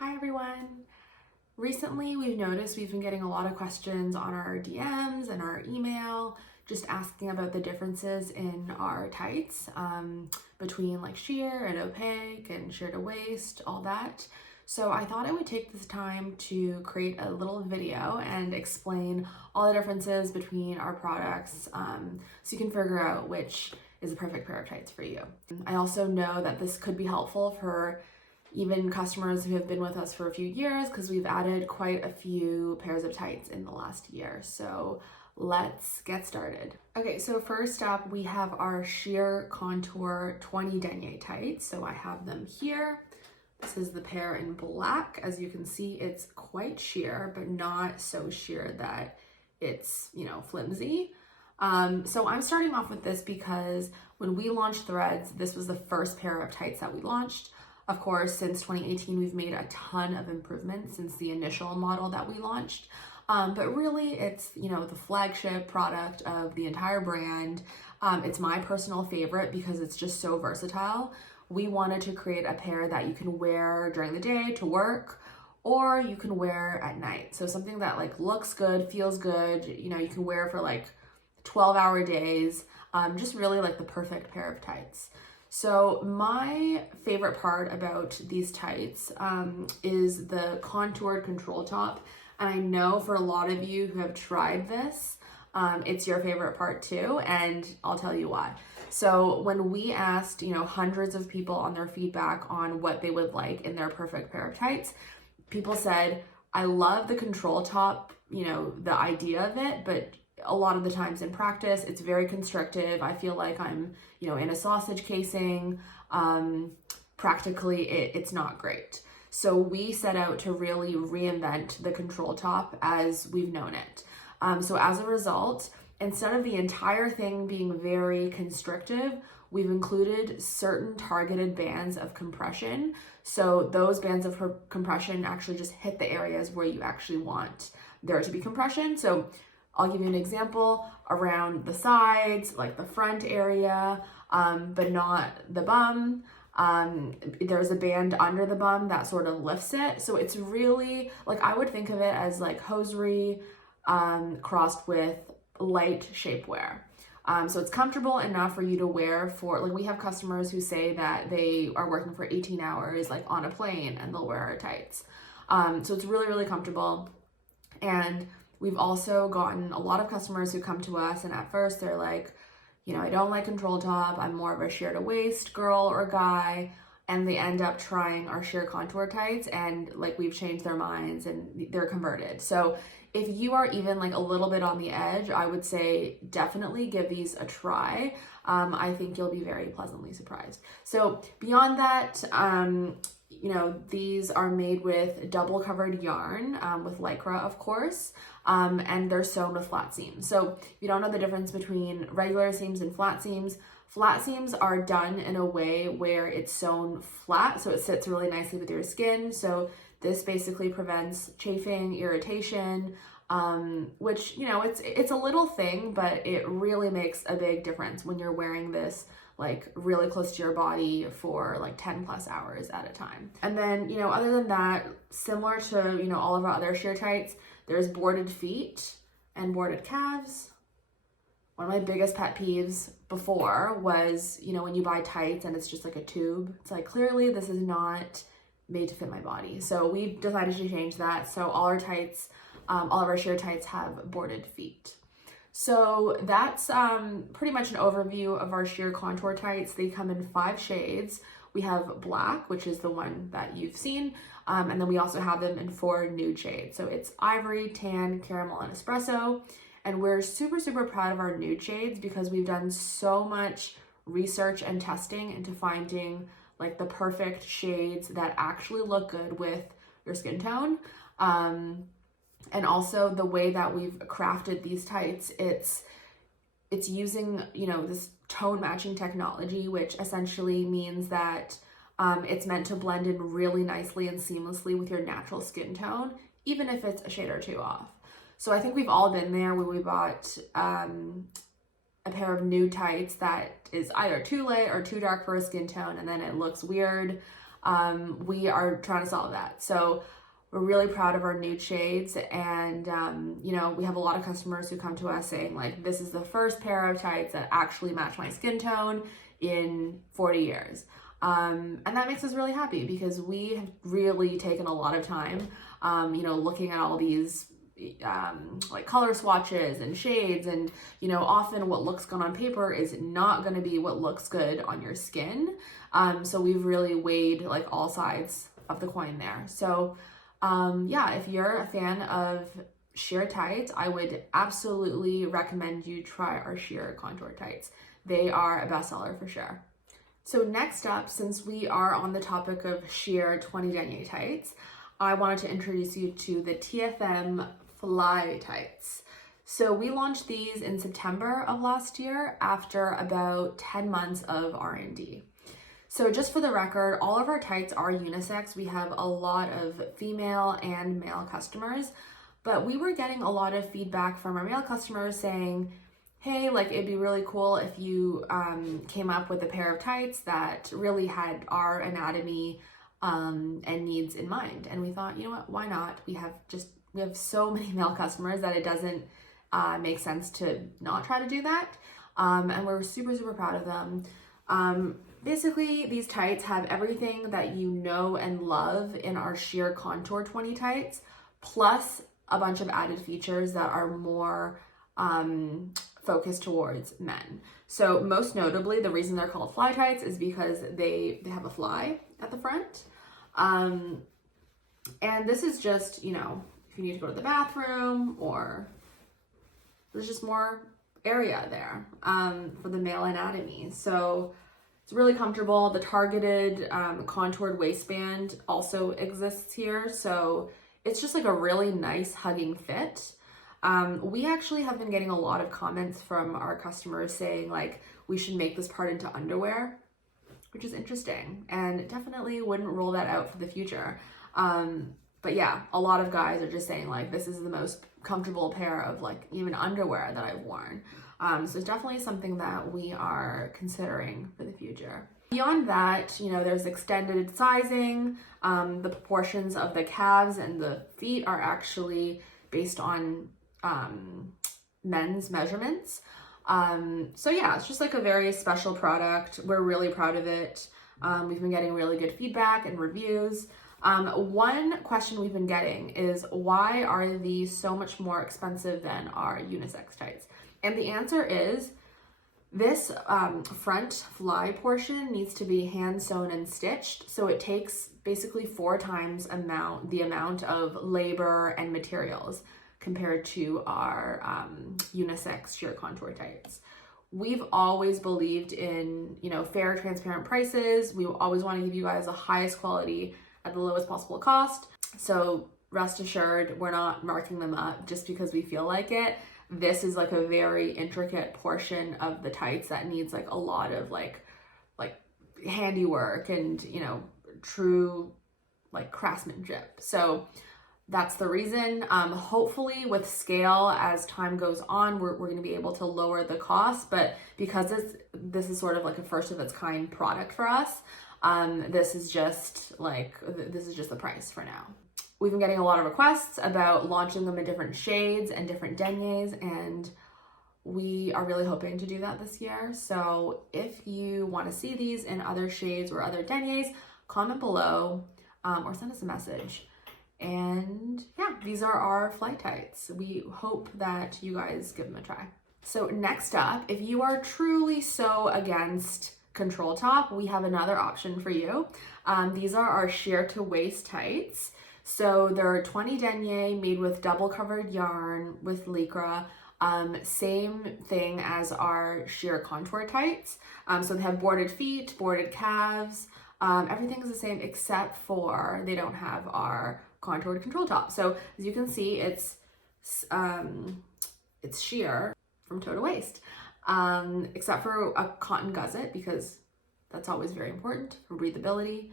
Hi everyone! Recently we've noticed we've been getting a lot of questions on our DMs and our email, just asking about the differences in our tights between like sheer and opaque and sheer to waist, all that. So I thought I would take this time to create a little video and explain all the differences between our products so you can figure out which is the perfect pair of tights for you. I also know that this could be helpful for even customers who have been with us for a few years because we've added quite a few pairs of tights in the last year. So let's get started. Okay, so first up we have our sheer contour 20 denier tights. So I have them here. This is the pair in black. As you can see, it's quite sheer, but not so sheer that it's, flimsy. So I'm starting off with this because when we launched Threads, this was the first pair of tights that we launched. Of course, since 2018, we've made a ton of improvements since the initial model that we launched. But really, it's, the flagship product of the entire brand. It's my personal favorite because it's just so versatile. We wanted to create a pair that you can wear during the day to work, or you can wear at night. So something that looks good, feels good, you can wear for 12-hour days, just really the perfect pair of tights. So my favorite part about these tights is the contoured control top. And I know for a lot of you who have tried this, it's your favorite part too, and I'll tell you why. So when we asked, hundreds of people on their feedback on what they would like in their perfect pair of tights, people said, I love the control top, the idea of it, but a lot of the times in practice, it's very constrictive. I feel like I'm, in a sausage casing. Practically, it's not great. So we set out to really reinvent the control top as we've known it. So as a result, instead of the entire thing being very constrictive, we've included certain targeted bands of compression. So those bands of compression actually just hit the areas where you actually want there to be compression. So I'll give you an example around the sides, like the front area, but not the bum. There's a band under the bum that sort of lifts it. So it's really, I would think of it as hosiery crossed with light shapewear. So it's comfortable enough for you to wear for, we have customers who say that they are working for 18 hours, on a plane, and they'll wear our tights. So it's really, really comfortable. And we've also gotten a lot of customers who come to us and at first they're like, I don't like control top. I'm more of a sheer to waist girl or guy. And they end up trying our sheer contour tights and we've changed their minds and they're converted. So if you are even a little bit on the edge, I would say definitely give these a try. I think you'll be very pleasantly surprised. So beyond that, these are made with double covered yarn with Lycra, of course, and they're sewn with flat seams. So if you don't know the difference between regular seams and flat seams are done in a way where it's sewn flat, so it sits really nicely with your skin. So this basically prevents chafing, irritation, which, it's a little thing, but it really makes a big difference when you're wearing this really close to your body for 10 plus hours at a time. And then, other than that, similar to, all of our other sheer tights, there's boarded feet and boarded calves. One of my biggest pet peeves before was, when you buy tights and it's just a tube. It's clearly this is not made to fit my body. So we decided to change that. So all our tights, all of our sheer tights have boarded feet. So that's pretty much an overview of our sheer contour tights. They come in 5 shades. We have black, which is the one that you've seen. And then we also have them in 4 nude shades. So it's ivory, tan, caramel, and espresso. And we're super, super proud of our nude shades because we've done so much research and testing into finding the perfect shades that actually look good with your skin tone. And also the way that we've crafted these tights, it's using, this tone matching technology, which essentially means that it's meant to blend in really nicely and seamlessly with your natural skin tone, even if it's a shade or 2 off. So I think we've all been there when we bought a pair of nude tights that is either too light or too dark for a skin tone, and then it looks weird. We are trying to solve that. So we're really proud of our nude shades, and you know, we have a lot of customers who come to us saying like, this is the first pair of tights that actually match my skin tone in 40 years. And that makes us really happy because we have really taken a lot of time, you know, looking at all these like color swatches and shades, and you know, often what looks good on paper is not going to be what looks good on your skin. So we've really weighed like all sides of the coin there. So yeah, if you're a fan of sheer tights, I would absolutely recommend you try our sheer contour tights. They are a bestseller for sure. So next up, since we are on the topic of sheer 20 denier tights, I wanted to introduce you to the TFM Fly Tights. So we launched these in September of last year after about 10 months of R&D. So just for the record, all of our tights are unisex. We have a lot of female and male customers, but we were getting a lot of feedback from our male customers saying, hey, like it'd be really cool if you came up with a pair of tights that really had our anatomy and needs in mind. And we thought, you know what, why not? We have so many male customers that it doesn't make sense to not try to do that. And we're super, super proud of them. Basically, these tights have everything that you know and love in our sheer contour 20 tights, plus a bunch of added features that are more focused towards men. So most notably, the reason they're called fly tights is because they have a fly at the front. And this is just, you know, if you need to go to the bathroom, or there's just more area there for the male anatomy. So it's really comfortable. The targeted contoured waistband also exists here. So it's just like a really nice hugging fit. We actually have been getting a lot of comments from our customers saying like, we should make this part into underwear, which is interesting, and definitely wouldn't rule that out for the future. But yeah, a lot of guys are just saying like, this is the most comfortable pair of like even underwear that I've worn. So it's definitely something that we are considering for the future. Beyond that, you know, there's extended sizing. The proportions of the calves and the feet are actually based on men's measurements. So yeah, it's just like a very special product. We're really proud of it. We've been getting really good feedback and reviews. One question we've been getting is, why are these so much more expensive than our unisex tights? And the answer is, this front fly portion needs to be hand sewn and stitched. So it takes basically 4 times the amount of labor and materials compared to our unisex sheer contour tights. We've always believed in, you know, fair, transparent prices. We always want to give you guys the highest quality at the lowest possible cost. So rest assured, we're not marking them up just because we feel like it. This is like a very intricate portion of the tights that needs like a lot of like handiwork and, you know, true like craftsmanship. So that's the reason. Hopefully with scale, as time goes on, we're going to be able to lower the cost, but because this is sort of like a first of its kind product for us, this is just the price for now. We've been getting a lot of requests about launching them in different shades and different deniers, and we are really hoping to do that this year. So if you want to see these in other shades or other deniers, comment below or send us a message. And yeah, these are our fly tights. We hope that you guys give them a try. So next up, if you are truly so against control top, we have another option for you. These are our sheer to waist tights. So they're 20 denier made with double covered yarn with lycra. Same thing as our sheer contour tights. So they have boarded feet, boarded calves. Everything's the same except for they don't have our contoured control top. So as you can see, it's sheer from toe to waist, except for a cotton gusset, because that's always very important for breathability.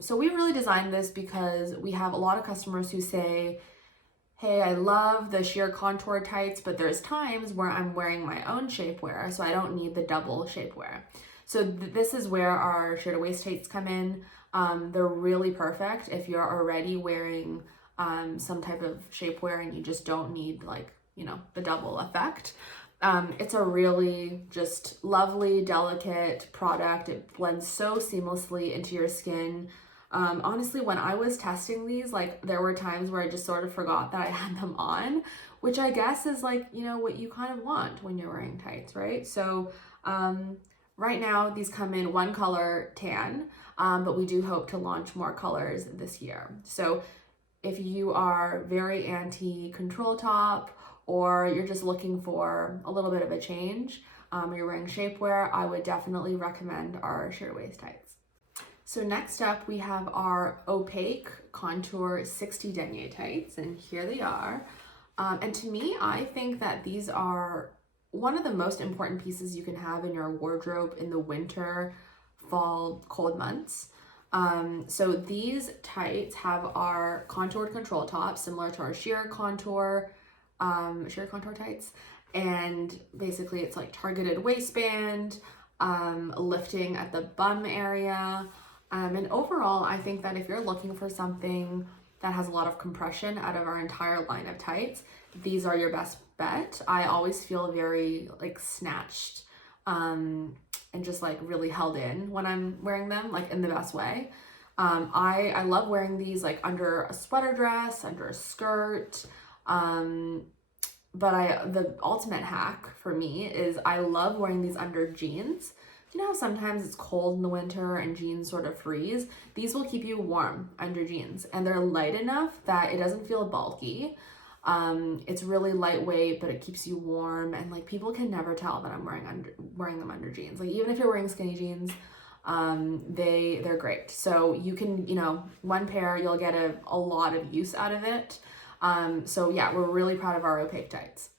So we really designed this because we have a lot of customers who say, hey, I love the sheer contour tights, but there's times where I'm wearing my own shapewear, so I don't need the double shapewear. So this is where our sheer to waist tights come in. They're really perfect if you're already wearing some type of shapewear and you just don't need like, you know, the double effect. It's a really just lovely, delicate product. It blends so seamlessly into your skin. Honestly, when I was testing these, like there were times where I just sort of forgot that I had them on, which I guess is like, you know, what you kind of want when you're wearing tights, right? So right now these come in one color, tan, but we do hope to launch more colors this year. So if you are very anti control top, or you're just looking for a little bit of a change, you're wearing shapewear, I would definitely recommend our sheer waist tights. So next up we have our Opaque Contour 60 denier tights, and here they are. And to me, I think that these are one of the most important pieces you can have in your wardrobe in the winter, fall, cold months. So these tights have our contoured control top, similar to our sheer contour tights, and basically it's like targeted waistband, lifting at the bum area, and overall I think that if you're looking for something that has a lot of compression out of our entire line of tights, these are your best bet. I always feel very like snatched and just like really held in when I'm wearing them, like in the best way. I love wearing these like under a sweater dress, under a skirt. But the ultimate hack for me is I love wearing these under jeans. You know how sometimes it's cold in the winter and jeans sort of freeze? These will keep you warm under jeans, and they're light enough that it doesn't feel bulky. It's really lightweight, but it keeps you warm, and like people can never tell that I'm wearing them under jeans. Like even if you're wearing skinny jeans, they're great. So you can, you know, one pair, you'll get a lot of use out of it. So yeah, we're really proud of our Opaque tights.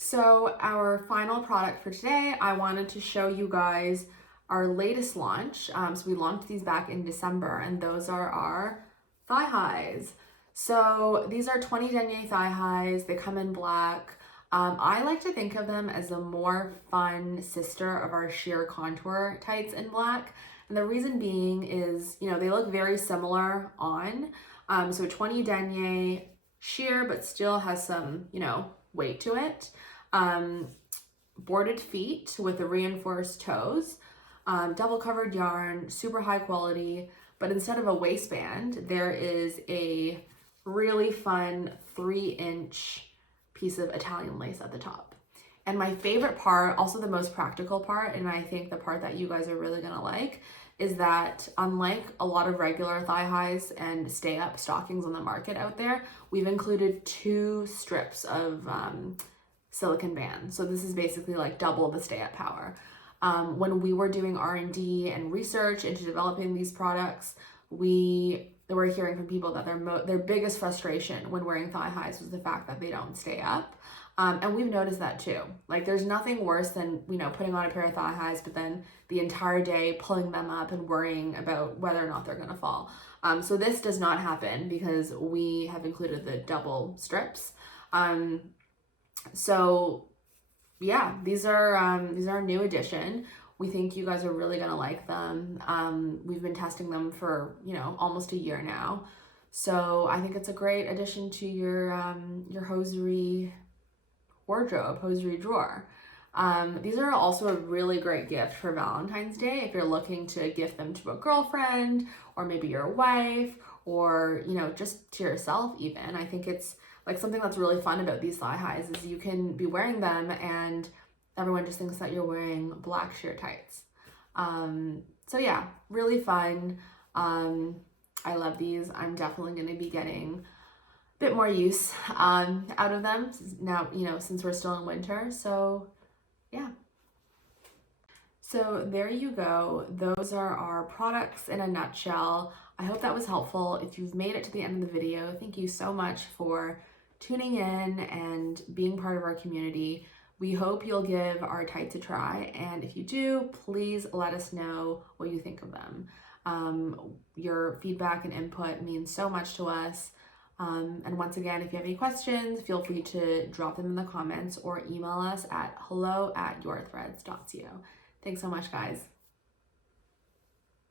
So our final product for today, I wanted to show you guys our latest launch. So we launched these back in December, and those are our thigh highs. So these are 20 denier thigh highs. They come in black. I like to think of them as the more fun sister of our sheer contour tights in black. And the reason being is, you know, they look very similar on. So 20 denier sheer, but still has some, you know, weight to it. Boarded feet with the reinforced toes, double covered yarn, super high quality, but instead of a waistband, there is a really fun 3-inch piece of Italian lace at the top. And my favorite part, also the most practical part, and I think the part that you guys are really gonna like, is that unlike a lot of regular thigh highs and stay up stockings on the market out there, we've included 2 strips of silicone band. So this is basically like double the stay up power. When we were doing R&D and research into developing these products, we were hearing from people that their biggest frustration when wearing thigh highs was the fact that they don't stay up. And we've noticed that too. Like there's nothing worse than, you know, putting on a pair of thigh highs, but then the entire day pulling them up and worrying about whether or not they're gonna fall. So this does not happen because we have included the double strips. So yeah, these are a new addition. We think you guys are really gonna like them. We've been testing them for, you know, almost a year now. So I think it's a great addition to your hosiery wardrobe, hosiery drawer. These are also a really great gift for Valentine's Day if you're looking to gift them to a girlfriend or maybe your wife, or, you know, just to yourself even. I think it's like something that's really fun about these thigh highs is you can be wearing them and everyone just thinks that you're wearing black sheer tights. So yeah, really fun. I love these. I'm definitely going to be getting a bit more use out of them now, you know, since we're still in winter. So yeah. So there you go. Those are our products in a nutshell. I hope that was helpful. If you've made it to the end of the video, thank you so much for tuning in and being part of our community. We hope you'll give our tights a try, and if you do, please let us know what you think of them. Your feedback and input means so much to us. And once again, if you have any questions, feel free to drop them in the comments or email us at hello@yourthreads.co. Thanks so much, guys.